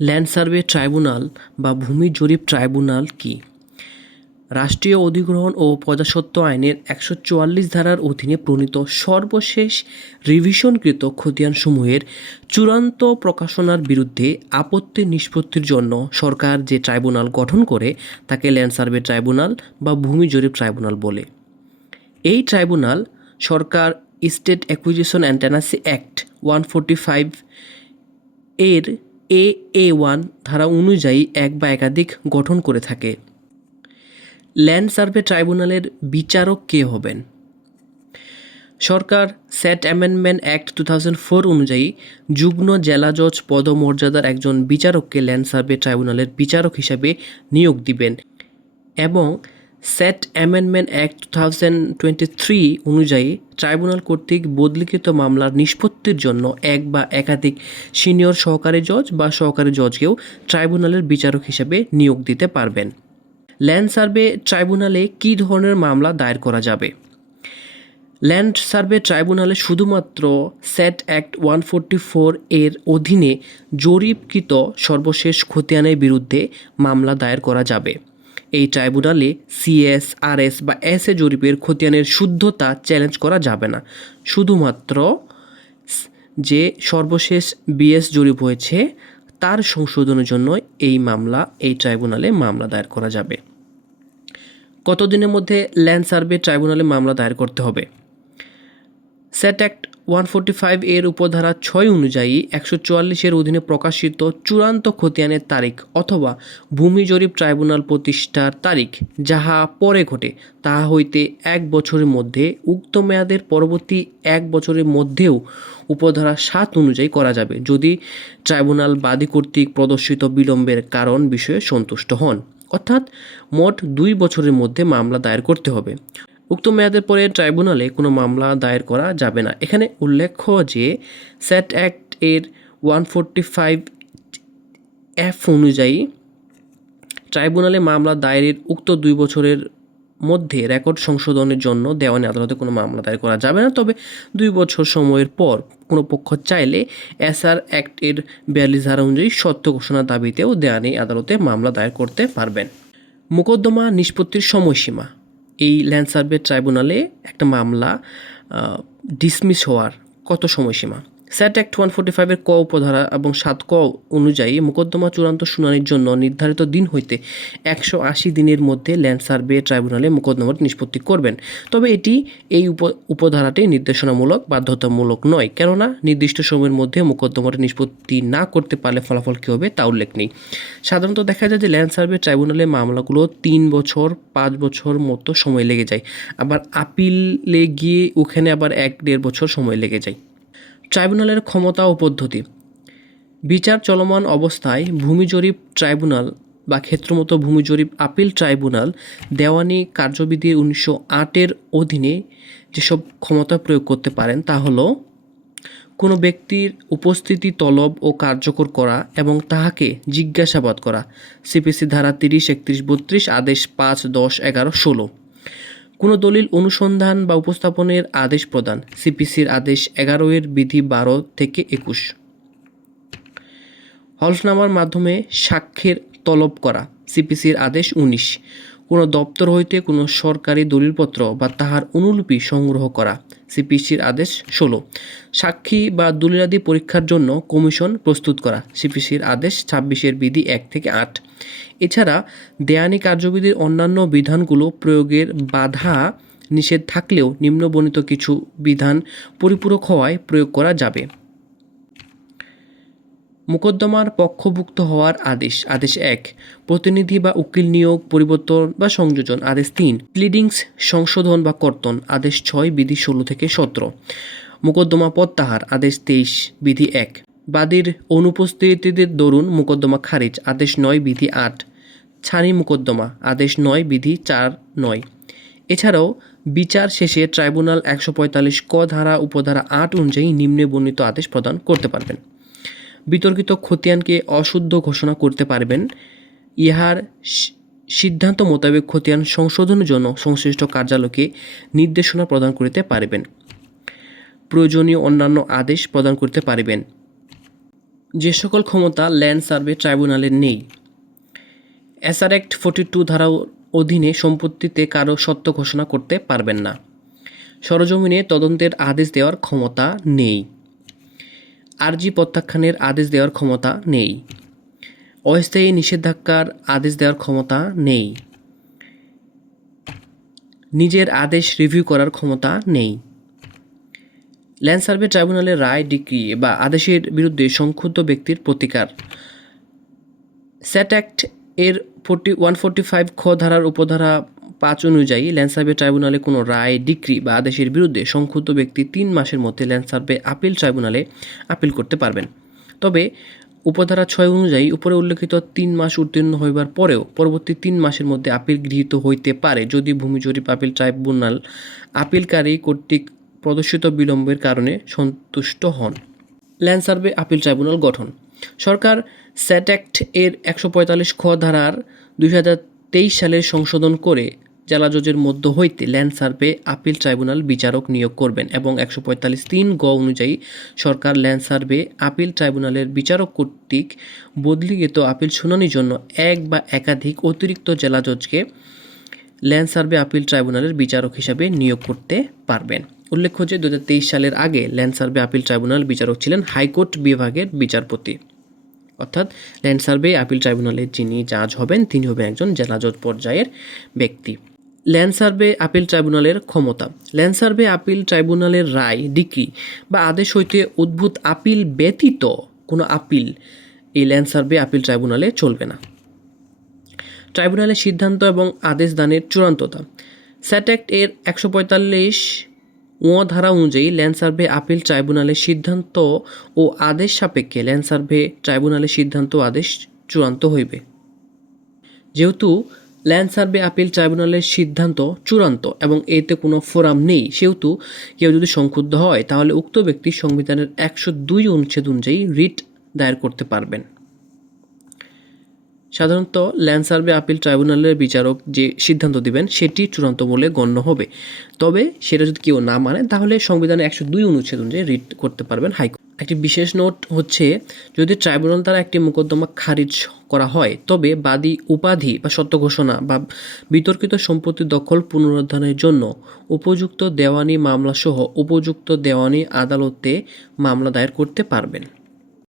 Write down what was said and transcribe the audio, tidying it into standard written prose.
Land survey tribunal বা ভূমি জরিপ ট্রাইব্যুনাল কি? রাষ্ট্রীয় অধিগ্রহণ ও প্রজাস্বত্ব আইনের ১৪৪ ধারার অধীনে প্রণীত সর্বশেষ রিভিশনকৃত খতিয়ানসমূহের চূড়ান্ত প্রকাশনার বিরুদ্ধে আপত্তি নিষ্পত্তির জন্য সরকার যে ট্রাইব্যুনাল গঠন করে তাকে ল্যান্ড সার্ভে ট্রাইব্যুনাল বা ভূমি জরিপ ট্রাইব্যুনাল বলে। এই tribunal Sarkar state acquisition and tenancy act 145 এর A1 ধারা অনুযায়ী এক বা একাধিক গঠন করে থাকে। ল্যান্ড সার্ভে ট্রাইব্যুনালের বিচারক কে হবেন? সরকার সেট অ্যামেন্ডমেন্ট অ্যাক্ট 2004 অনুযায়ী যুগ্ম জেলা জজ পদমর্যাদার একজন বিচারককে ল্যান্ড সার্ভে ট্রাইব্যুনালের বিচারক হিসাবে নিয়োগ দিবেন এবং সেট অ্যামেন্ডমেন্ট অ্যাক্ট 2023 অনুযায়ী ট্রাইব্যুনাল কর্তৃক বদলিকৃত মামলার নিষ্পত্তির জন্য এক বা একাধিক সিনিয়র সহকারী জজ বা সহকারী জজকেও ট্রাইব্যুনালের বিচারক হিসাবে নিয়োগ দিতে পারবেন। ল্যান্ড সার্ভে ট্রাইব্যুনালে কী ধরনের মামলা দায়ের করা যাবে? ল্যান্ড সার্ভে ট্রাইব্যুনালে শুধুমাত্র সেট অ্যাক্ট 144 এর অধীনে জরিপকৃত সর্বশেষ খতিয়ানের বিরুদ্ধে মামলা দায়ের করা যাবে। এই ট্রাইব্যুনালে সিএস, আরএস বা এসএ জরিপের খতিয়ানের শুদ্ধতা চ্যালেঞ্জ করা যাবে না। শুধুমাত্র যে সর্বশেষ বিএস জরিপ হয়েছে তার সংশোধনের জন্য এই ট্রাইব্যুনালে মামলা দায়ের করা যাবে। কতদিনের মধ্যে ল্যান্ড সার্ভে ট্রাইব্যুনালে মামলা দায়ের করতে হবে? সেট অ্যাক্ট 145 এর উপধারা 6 অনুযায়ী 144 এর অধীনে প্রকাশিত চূড়ান্ত খতিয়ানের তারিখ অথবা ভূমি জরিপ ট্রাইব্যুনাল প্রতিষ্ঠার তারিখ যাহা পরে ঘটে তাহা হইতে 1 বছরের মধ্যে উক্ত মেয়াদের পরবর্তী 1 বছরের মধ্যেও উপধারা 7 অনুযায়ী করা যাবে যদি ট্রাইব্যুনাল বাদী কর্তৃক প্রদর্শিত বিলম্বের কারণ বিষয়ে সন্তুষ্ট হন, অর্থাৎ মোট 2 বছরের মধ্যে মামলা দায়ের করতে হবে। উক্ত মেয়াদের পরে ট্রাইব্যুনালে কোনো মামলা দায়ের করা যাবে না। এখানে উল্লেখ্য যে সেট অ্যাক্ট এর 145 F অনুযায়ী ট্রাইব্যুনালে মামলা দায়েরের উক্ত 2 বছরের মধ্যে রেকর্ড সংশোধনের জন্য দেওয়ানি আদালতে কোনো মামলা দায়ের করা যাবে না। তবে 2 বছর সময়ের পর কোনো পক্ষ চাইলে এসআর অ্যাক্ট এর 42 ধারা অনুযায়ী সত্য ঘোষণার দাবিতেও দেওয়ানি আদালতে মামলা দায়ের করতে পারবেন। মোকদ্দমা নিষ্পত্তির সময়সীমা। এই ল্যান্ড সার্ভে ট্রাইব্যুনালে একটা মামলা ডিসমিস হওয়ার কত সময়সীমা? সেট অ্যাক্ট 145 এর ক উপধারা এবং 7 ক অনুযায়ী মোকদ্দমা চূড়ান্ত শুনানির জন্য নির্ধারিত দিন হইতে 180 দিনের মধ্যে ল্যান্ড সার্ভে ট্রাইব্যুনালে মোকদ্দমাটি নিষ্পত্তি করবেন। তবে এই উপধারাটি নির্দেশনামূলক বাধ্যতামূলক নয়, কেননা নির্দিষ্ট সময়ের মধ্যে মোকদ্দমাটি নিষ্পত্তি না করতে পারলে ফলাফল কী হবে তা উল্লেখ নেই। সাধারণত দেখা যায় যে ল্যান্ড সার্ভে ট্রাইব্যুনালে মামলাগুলো 3 বছর 5 বছর মতো সময় লেগে যায়, আবার আপিলে গিয়ে ওখানে আবার 1-1.5 বছর সময় লেগে যায়। ট্রাইব্যুনালের ক্ষমতা ও পদ্ধতি। বিচার চলমান অবস্থায় ভূমি জরিপ ট্রাইব্যুনাল বা ক্ষেত্রমতো ভূমি জরিপ আপিল ট্রাইব্যুনাল দেওয়ানি কার্যবিধি 1908 এর অধীনে যেসব ক্ষমতা প্রয়োগ করতে পারেন তা হলো কোনো ব্যক্তির উপস্থিতি তলব ও কার্যকর করা এবং তাহাকে জিজ্ঞাসাবাদ করা, সিপিসি ধারা 30, 31, 32, আদেশ 5, 10, 11, 16। কোনো দলিল অনুসন্ধান বা উপস্থাপনের আদেশ প্রদান, সিপিসির আদেশ 11 এর বিধি 12 থেকে 21। হলফনামার মাধ্যমে সাক্ষ্যের তলব করা, সিপিসির আদেশ 19। কোনো দপ্তর হইতে কোনো সরকারি দলিলপত্র বা তাহার অনুলিপি সংগ্রহ করা, সিপিসির আদেশ 16। সাক্ষী বা দলিলাদি পরীক্ষার জন্য কমিশন প্রস্তুত করা, সিপিসির আদেশ 26 এর বিধি 1 থেকে 8। এছাড়া দেওয়ানি কার্যবিধির অন্যান্য বিধানগুলো প্রয়োগের বাধা নিষেধ থাকলেও নিম্নবর্ণিত কিছু বিধান পরিপূরক হওয়ায় প্রয়োগ করা যাবে। মোকদ্দমার পক্ষভুক্ত হওয়ার আদেশ, আদেশ 1। প্রতিনিধি বা উকিল নিয়োগ, পরিবর্তন বা সংযোজন, আদেশ 3। প্লিডিংস সংশোধন বা কর্তন, আদেশ 6, বিধি 16 থেকে 17। মোকদ্দমা প্রত্যাহার, আদেশ 23, বিধি 1। বাদীর অনুপস্থিতির দরুন মোকদ্দমা খারিজ, আদেশ 9, বিধি 8। ছানি মোকদ্দমা, আদেশ 9, বিধি 4, 9। এছাড়াও বিচার শেষে ট্রাইব্যুনাল 145 ক ধারা উপধারা 8 অনুযায়ী নিম্নে বর্ণিত আদেশ প্রদান করতে পারবেন। বিতর্কিত খতিয়ানকে অশুদ্ধ ঘোষণা করতে পারবেন। ইহার সিদ্ধান্ত মোতাবেক খতিয়ান সংশোধনের জন্য সংশ্লিষ্ট কার্যালয়কে নির্দেশনা প্রদান করিতে পারিবেন। প্রয়োজনীয় অন্যান্য আদেশ প্রদান করতে পারিবেন। যে সকল ক্ষমতা ল্যান্ড সার্ভে ট্রাইব্যুনালের নেই: এসআর অ্যাক্ট 42 ধারা অধীনে সম্পত্তিতে কারো সত্ত্ব ঘোষণা করতে পারবেন না। সরজমিনে তদন্তের আদেশ দেওয়ার ক্ষমতা নেই। আরজি প্রত্যাখ্যানের আদেশ দেওয়ার ক্ষমতা নেই। অস্থায়ী নিষেধাজ্ঞার আদেশ দেওয়ার ক্ষমতা নেই। নিজের আদেশ রিভিউ করার ক্ষমতা নেই। ল্যান্ড সার্ভে ট্রাইব্যুনালের রায়, ডিক্রি বা আদেশের বিরুদ্ধে সংক্ষুব্ধ ব্যক্তির প্রতিকার: স্যাট অ্যাক্ট এর 145 খ ধারার উপধারা 5 অনুযায়ী ল্যান্ড সার্ভে ট্রাইব্যুনালে কোনো রায়, ডিক্রি বা আদেশের বিরুদ্ধে সংক্ষুব্ধ ব্যক্তি 3 মাসের মধ্যে ল্যান্ড সার্ভে আপিল ট্রাইব্যুনালে আপিল করতে পারবেন। তবে উপধারা 6 অনুযায়ী উপরে উল্লেখিত 3 মাস উত্তীর্ণ হইবার পরেও পরবর্তী 3 মাসের মধ্যে আপিল গৃহীত হইতে পারে যদি ভূমি জরিপ আপিল ট্রাইব্যুনাল আপিলকারী কর্তৃক প্রদর্শিত বিলম্বের কারণে সন্তুষ্ট হন। ল্যান্ড সার্ভে আপিল ট্রাইব্যুনাল গঠন: সরকার স্যাট অ্যাক্ট এর 145 খ ধারার 2023 সালের সংশোধন করে জেলা জজের মধ্য হইতে ল্যান্ড সার্ভে আপিল ট্রাইব্যুনাল বিচারক নিয়োগ করবেন এবং 145(3) গ অনুযায়ী সরকার ল্যান্ড সার্ভে আপিল ট্রাইব্যুনালের বিচারক কর্তৃক বদলিকৃত আপিল শুনানির জন্য এক বা একাধিক অতিরিক্ত জেলা জজকে ল্যান্ড সার্ভে আপিল ট্রাইব্যুনালের বিচারক হিসাবে নিয়োগ করতে পারবেন। উল্লেখ্য যে 2023 সালের আগে ল্যান্ড সার্ভে আপিল ট্রাইব্যুনাল বিচারক ছিলেন হাইকোর্ট বিভাগের বিচারপতি, অর্থাৎ ল্যান্ড সার্ভে আপিল ট্রাইব্যুনালের যিনি জাজ হবেন তিনি হবেন একজন জেলা জজ পর্যায়ের ব্যক্তি। ল্যান্ড সার্ভে আপিল ট্রাইব্যুনালের ক্ষমতা: ল্যান্ড সার্ভে আপিল ট্রাইব্যুনালের রায়, ডিক্রি বা আদেশ হইতে উদ্ভূত আপিল ব্যতীত কোনো আপিল এই ল্যান্ড সার্ভে আপিল ট্রাইব্যুনালে চলবে না। ট্রাইব্যুনালের সিদ্ধান্ত এবং আদেশ দানের চূড়ান্ততা: স্যাট অ্যাক্ট এর 145 ধারা অনুযায়ী ল্যান্ড সার্ভে আপিল ট্রাইব্যুনালের সিদ্ধান্ত ও আদেশ সাপেক্ষে ল্যান্ড সার্ভে ট্রাইব্যুনালের সিদ্ধান্ত ও আদেশ চূড়ান্ত হইবে। যেহেতু ল্যান্ড সার্ভে আপিল ট্রাইব্যুনালের সিদ্ধান্ত চূড়ান্ত এবং এতে কোনো ফোরাম নেই, সেহেতু কেউ যদি সংক্ষুব্ধ হয় তাহলে উক্ত ব্যক্তি সংবিধানের 102 অনুচ্ছেদ অনুযায়ী রিট দায়ের করতে পারবেন। সাধারণত ল্যান্ড সার্ভে আপিল ট্রাইব্যুনালের বিচারক যে সিদ্ধান্ত দিবেন সেটি চূড়ান্ত বলে গণ্য হবে, তবে সেটা যদি কেউ না মানে তাহলে সংবিধানের 102 অনুচ্ছেদ অনুযায়ী রিট করতে পারবেন হাইকোর্ট। একটি বিশেষ নোট হচ্ছে, যদি ট্রাইব্যুনাল দ্বারা একটি মোকদ্দমা খারিজ করা হয় তবে বাদী উপাধি বা সত্য ঘোষণা বা বিতর্কিত সম্পত্তি দখল পুনরুদ্ধারের জন্য উপযুক্ত দেওয়ানি মামলাসহ উপযুক্ত দেওয়ানি আদালতে মামলা দায়ের করতে পারবেন।